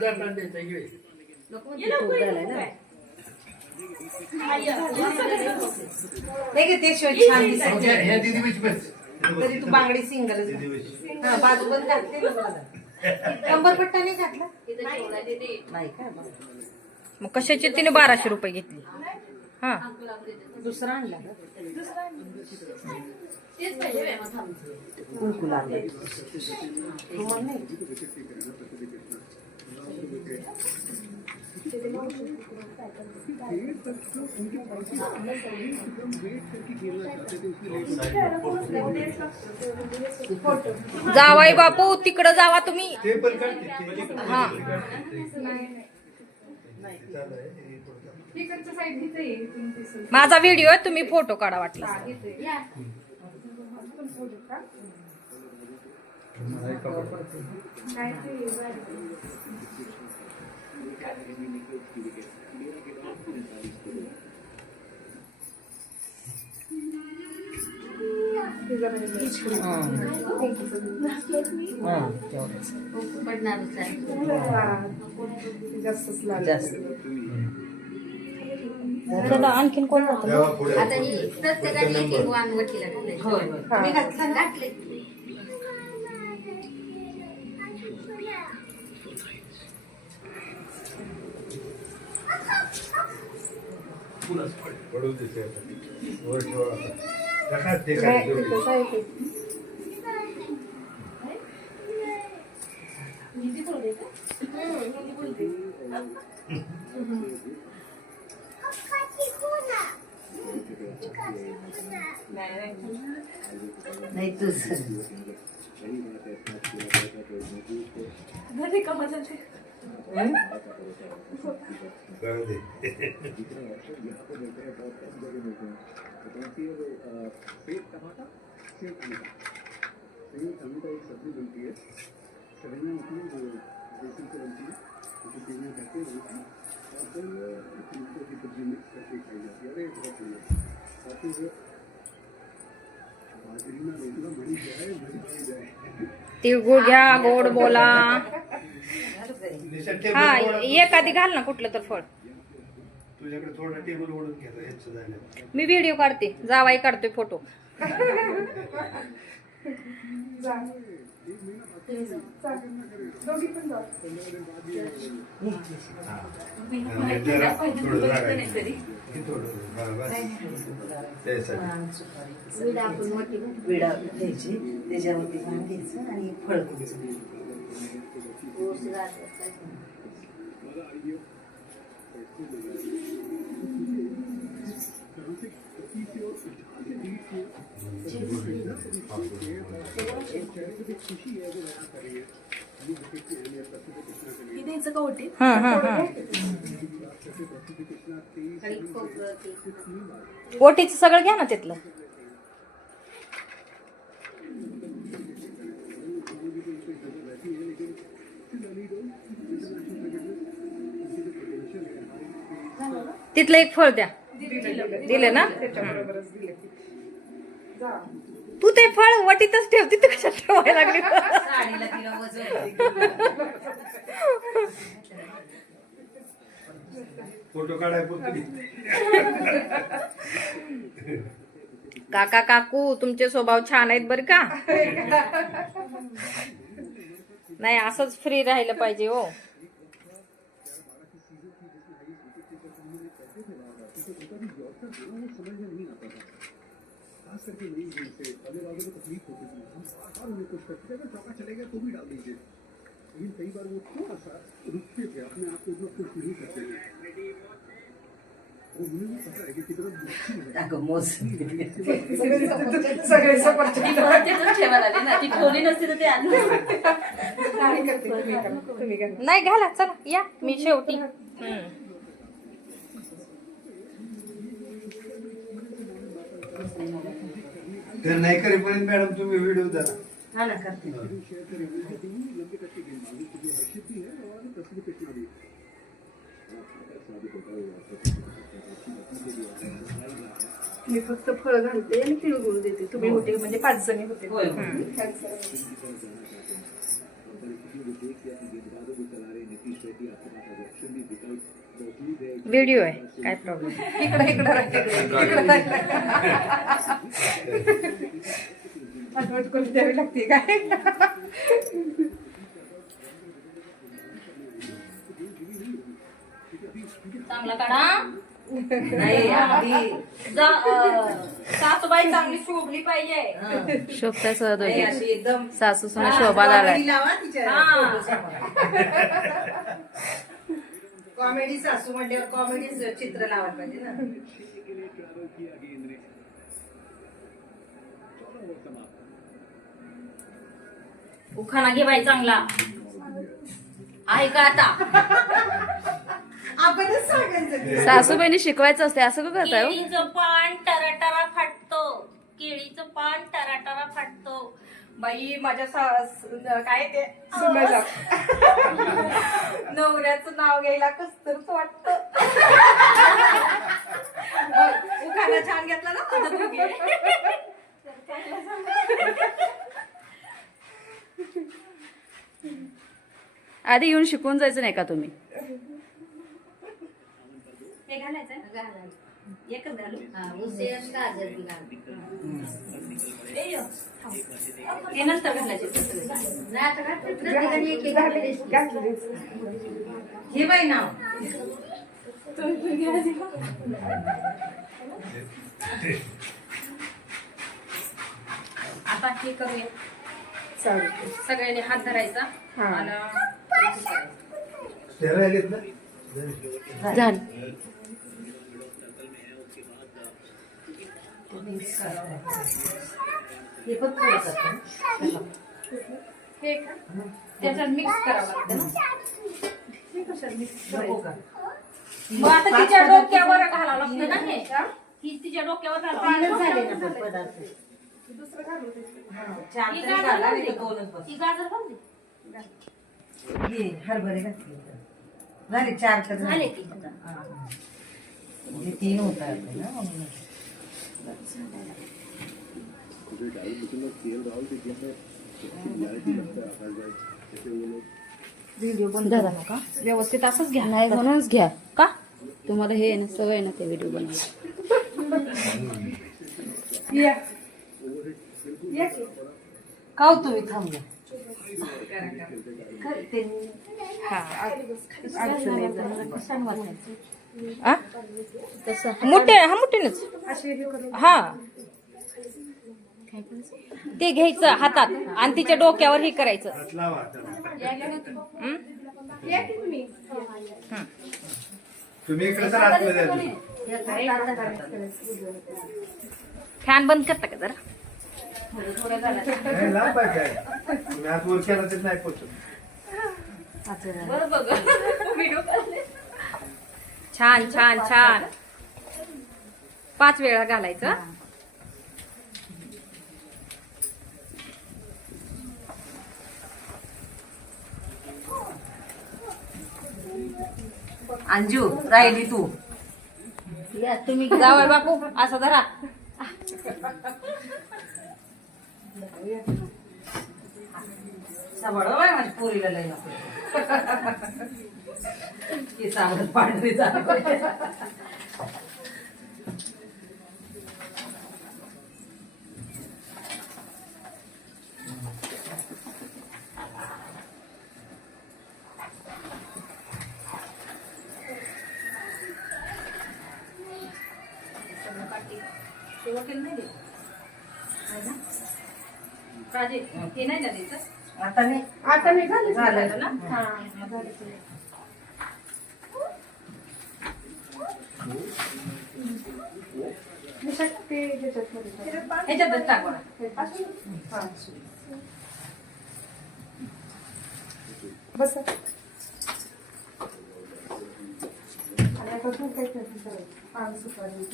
तरी तू बांगडी सिंगल बाजू पण घातली कंबरपट्टा नाही घातला नाही का मग कशाची तिने 1200 रुपये घेतली. हा दुसरा आणला कुंकू लागले जावाई बापू तिकडं जावा तुम्ही. हा माझा व्हिडिओ आहे, तुम्ही फोटो काढा वाटला. चला आणखीन कोण होतं आता ही प्रत्येकाने एक एक वाण वटीला घातले. पडू देते वर ठेवा आता ते नाही तुझ तिळगुळ घ्या, गोड बोला. हा एक आधी घाल ना कुठलं तर फळ. तुझ्याकडे थोडा टेबल ओढून घ्या. मी व्हिडिओ काढते, जावाई काढतोय फोटो. विडा घ्यायची त्याच्यावरती पान घ्यायचं आणि फळ घ्यायचं. ओटीचं सगळं घ्या ना तिथलं. तिथलं एक फळ द्या. दिले ना. तू ते फळ वटीतच ठेव, तिथं कशात ठेवायला लागली. फोटो काढाय काका काकू तुमचे स्वभाव छान आहेत बरं का. नाही असंच फ्री राहिलं पाहिजे हो. कई बार वो थोड़ा सा रुकते थे, अपने आप को इतना खुश नहीं करते थे. वो मुझे भी पता है कि कितना मुश्किल है. नाही घाला चला या मी शेवटी. नाही करेपर्यंत मॅडम तुम्ही व्हिडिओ द्या. हा ना करते. मी फक्त फळ घालते आणि तिळगुळ देते. तुम्ही होते म्हणजे 5 जणी होते. व्हिडिओ आहे काय प्रॉब्लेम. इकडं आठवण करून द्यावी लागते काय. चांगला काढा. नाही अगदी सासूबाई चांगली शोभली पाहिजे. शोभताय सहज नाही, दोघी. अशी एकदम सासू सुना शोभा झालाय. कॉमेडी सासू म्हणल्यावर कॉमेडी चित्र लावायला पाहिजे ना. उखाणा घे बाई चांगला. आहे का आता? आपणच सांगायचं. सासूबाईने शिकवायचं असते असं का करताय हो? केळीचं पान टराटरा फाटतो. केळीचं पान टराटरा फाटतो. बाई माझ्या काय ते सुनायला. नवऱ्याचं नाव घ्यायला कसतरच वाटत. उखाणा छान घेतला ना आता तुम्ही. आधी येऊन शिकवून जायचं नाही का तुम्ही? हे घालायचं एकच घालू. उसे गाजर बी घाल. हे नंतर घालायचे. नाही आता घातले. प्रत्येकाने एक एक घातले. हे बाई नाव आता हे करूया. सगळ्यांनी हात धरायचा आणि झालं. हे पण थोडंसं असतं. हे का? त्याच्यात मिक्स करावं लागतं ना. नको का? मग आता तिच्या डोक्यावर घालावं लागतं ना हे. ही तिच्या डोक्यावर घालावं तीनच झाले लागतं. ना पण पदार्थ. दुसरं घालू ते. चार ही तरी गाजर घाला, घालते. नाही तर दोनच बस. ही गाजर घालते. हे हरभरे घातले. झाले 4 तर झाले की. म्हणजे 3 होतात ना म्हणून. व्हिडिओ बंद धरा. करू नका. व्यवस्थित असंच घ्या. नाही म्हणूनच घ्या का तुम्हाला हे आहे ना सवय आहे ना ते व्हिडिओ बनवायची. या. या की. का हो तुम्ही थांबला? आ? मोठे हा मोठेनच हा ते घ्यायचं हातात आणि तिच्या डोक्यावर हे करायचं. हात लावा त्याला. हं? या की तुम्ही. तुम्ही इकडे तर आतमध्ये आहे. फॅन बंद करता का जरा? नाही, लांब आहे काय. तुम्ही हात वर केला तर नाही पोचत. छान छान छान 5 वेळा घालायचं. अंजू राहिली तू. तुम्ही जावय बापू असं धरा. सांभाळ बाय माझ्या पोरीला लय नको. हे सावध पांढरी झाली. काळजी हे नाही ना द्यायचं. आता नाही. आता मी घालू. झालं ना. हा. ते ह्याच्यातच टाक बघा. बस. काय करते पान सुपारी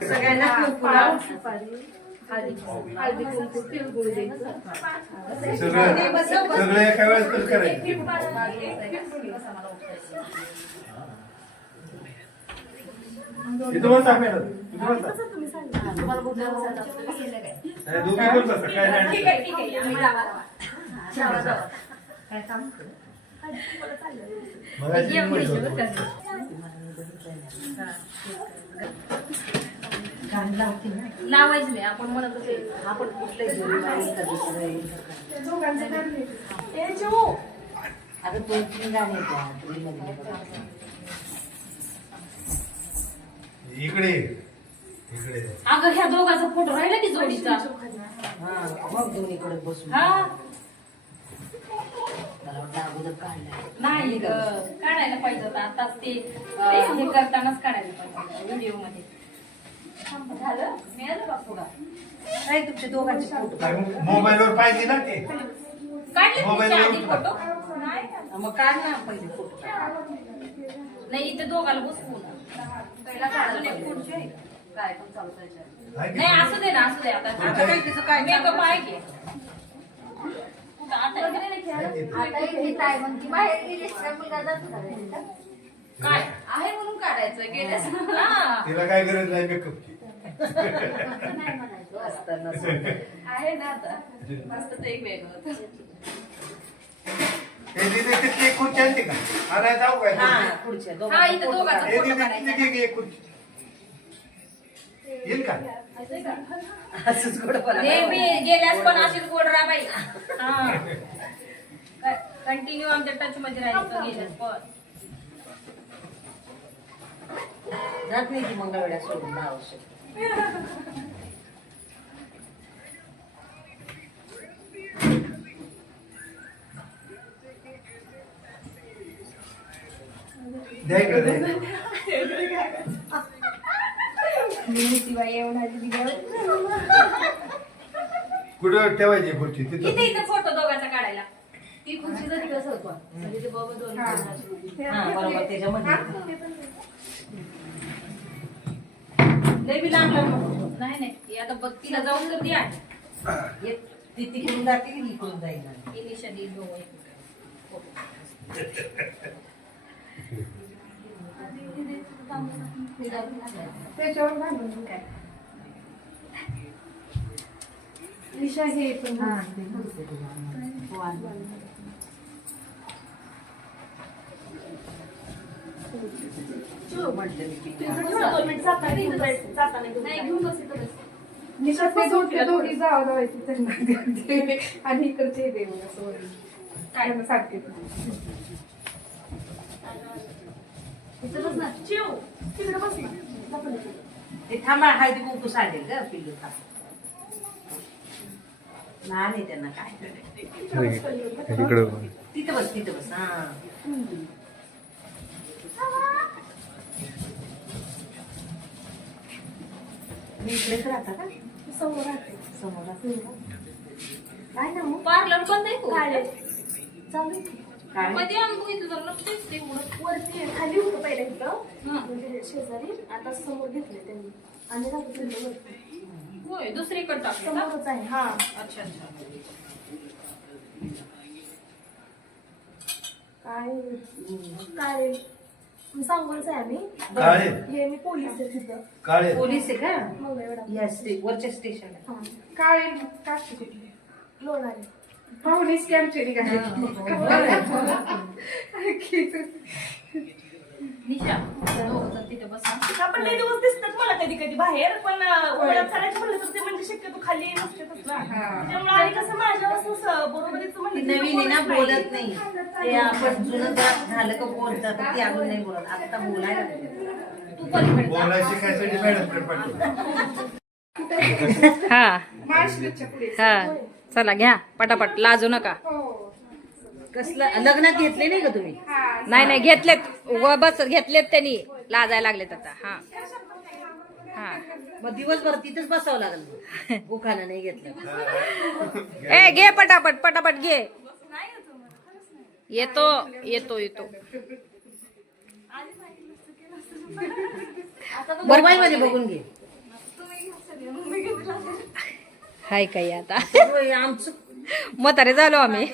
सगळ्यांना पान सुपारी हळदी कुंकू तिळगुळ द्यायचं. सगळं एका वेळेस तर करायचं. इथं बसा मॅडम. इथं बसा. नाही, दोघी पण बसा. काय नाही. ठीक आहे आम्ही जावा. काय काम कर. मगाशी मी म्हणलं होतं. गाणं लावते ना. लावायचं नाही आपण म्हणत होते. आपण कुठलं घेऊ नाही का दुसरं येईल का? आता 2-3 गाणी येतात ट्रेमध्ये. इकडे इकडे अगं ह्या दोघांचा फोटो राहिला की जोडीचा. हा मग दोन्हीकडे बसून हा मला वाटलं अगोदर काढलाय. नाही काढायला पाहिजे होता आताच ते हे करतानाच काढायला पाहिजे व्हिडिओ मध्ये. झालं मिळालं का पुढं नाही तुमच्या दोघांचे फोटो काय मोबाईलवर पाहिजे ना ते काढले मोबाईल तुमच्या वर आधी काढ. फोटो नाही मग काढ ना पहिले फोटो. नाही इथे दोघाला बसवू ना पहिला काढायला पुढचे आहे का? काय पण चालू त्याच्यात. आहे की नाही असू दे ना असू दे आता आता काय तिचं काय मेकअप आहे की आता इथे काय म्हणती बाहेर गेलीस का मुलगा जातो का? काय आहे म्हणून काढायचं गेल्यास हा. तिला काय गरज नाही मेकअपची. नाही म्हणायचं असताना आहे ना आता मस्त ते एक वेगळं होतं. हे दिदी तिथली एक खुर्ची आणते का आणायला जाऊ काय हा पुढच्या हा इथे दोघांचे दोघांचा हे फोटो दिदी काढायचा. तिथली घे एक खुर्ची येईल का असंच कुठं पण हे मी गेल्यास पण अशीच गोड राहा बाई. कंटिन्यू आमच्या टच मध्ये राहायचं गेल्यास पण. जात नाही ती मंगळवेळा सोडून 10 वर्ष. द्या इकडे द्या. कुठं ठेवायची खुर्ची इथे तिथं इथे फोटो दोघांचा काढायला. ती खुर्ची जरी कसं होतं म्हणजे ते बाबा दोन हा बरोबर त्याच्यामध्ये लय बी लांब लांब नको. नाही नाही आता बघ तिला जाऊन तर द्या. ती तिकडून जाते की इकडून जाईल ना. इनिशिया दी दो त्याच्यावर घालून काय निशा हे पण नाही घेऊन बस. निशा ते दोघी जावं जावायची त्यांना आणि इकडचे देऊ असं काय सारखे तिकडे बस ना. ते थांबा हळदी कुंकू सांगेल ग पिल्लू थांब. लहान आहे त्यांना काय तिथं बस हा. मी इकडेच राहता का समोर राहते समोर राहते का? काय ना मग पार्लर पण नाही काय चालू आहे. काय मध्ये आम्ही बघितलं तर नसतेच ते एवढं. वरती खाली होतं पहिल्या इथं म्हणजे शेजारी आता समोर घेतले त्यांनी आणि राहतो त्यांच्या वरती होय दुसरीकडे टाकलं का? समोरच आहे हा. अच्छा अच्छा. काय काय सांगूनच आहे आम्ही. काळे हे मी पोलीस आहे तिथं काळे पोलीस आहे का मंगळवेढा. या वरच्या स्टेशनला. हा. काय काष्टी कुठली लोणारे पाहुणे स्कॅमचे निघाले. निशा दोघं जण तिथे बसा. आपण लई दिवस दिसतात मला कधी कधी बाहेर पण ओळख करायची म्हणलं तर ते म्हणजे शक्यतो खाली नसतेच ना त्यामुळे आणि कसं माझ्या बरोबरीच ती म्हणलं नवीन आहे ना बोलत नाही. ते आपण जुनं जरा झालं का बोलतात ती अजून नाही बोलत. आता बोलायला लागले. तू पलीकडे जा. बोलायला शिकायसाठी मॅडमकडे पाठवतो. हा महाराष्ट्राच्या पुढे हा चला घ्या पटापट लाजू नका. कसलं लग्नात घेतले नाही का तुम्ही? नाही नाही घेतलेत व बस घेतलेत त्यांनी लाजायला लागलेत आता. हा हा मग दिवसभर तिथेच बसावं लागलं. उखाणं नाही घेतलं. ए घे पटापट पटापट घे. येतो येतो येतो. मोबाईल मध्ये बघून घे. हाय काही आता होय, आमचं म्हातारे झालो आम्ही.